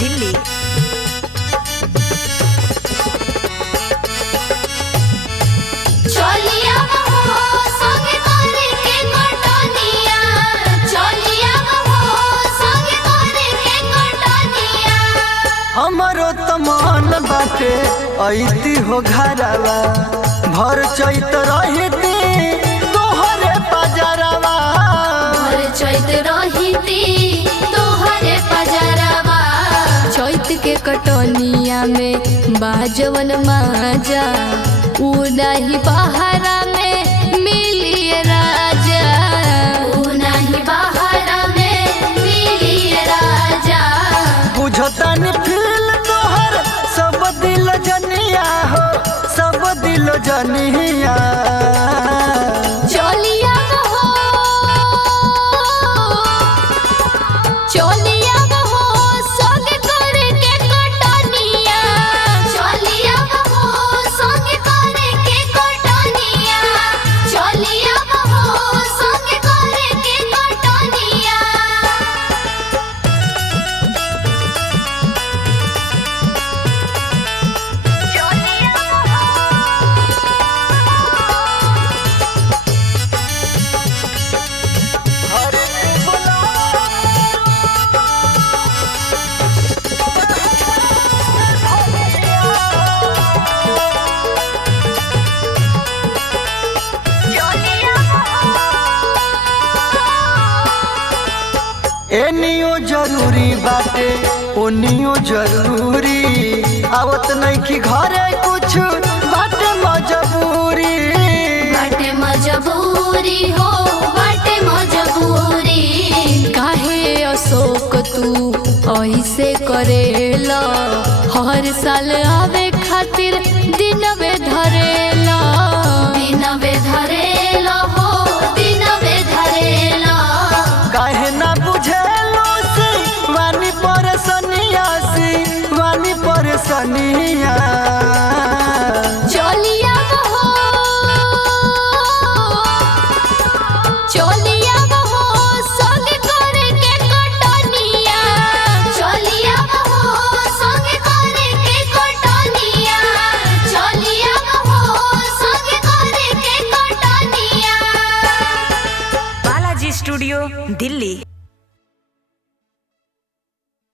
दिल्ली। हमरो त मन बाटे ऐती हो घरवा भर चैत रहिती तोहरे पजरवा। भर चैत रहिती तोहरे पजरवा। चैत के कटनिया में बाजवन माजा उड़ाही बहारा में मिलिए राजा। उड़ाही बहारा में मिलिए राजा। बुझतानी फील तोहर सब दिल जनिया हो सब दिल जनिया। चलिया हो चलिया हो संग करे के कटनिया। चलिया हो संग करे के कटनिया। चलिया हो संग करे के कटनिया। एनियो जरूरी बाटे ओनियो जरूरी आवत नहीं कि घरे कुछ बाटे मजबूरी। बाटे मजबूरी हो बाटे मजबूरी। काहे अशोक तू ऐसे करेला हर साल आवे खातिर दिनवे धरेला। दिनवे धरेला हो दिनवे धरेला। काहे ना बुझेलो से वानी परेशानिया से वानी परेशानिया।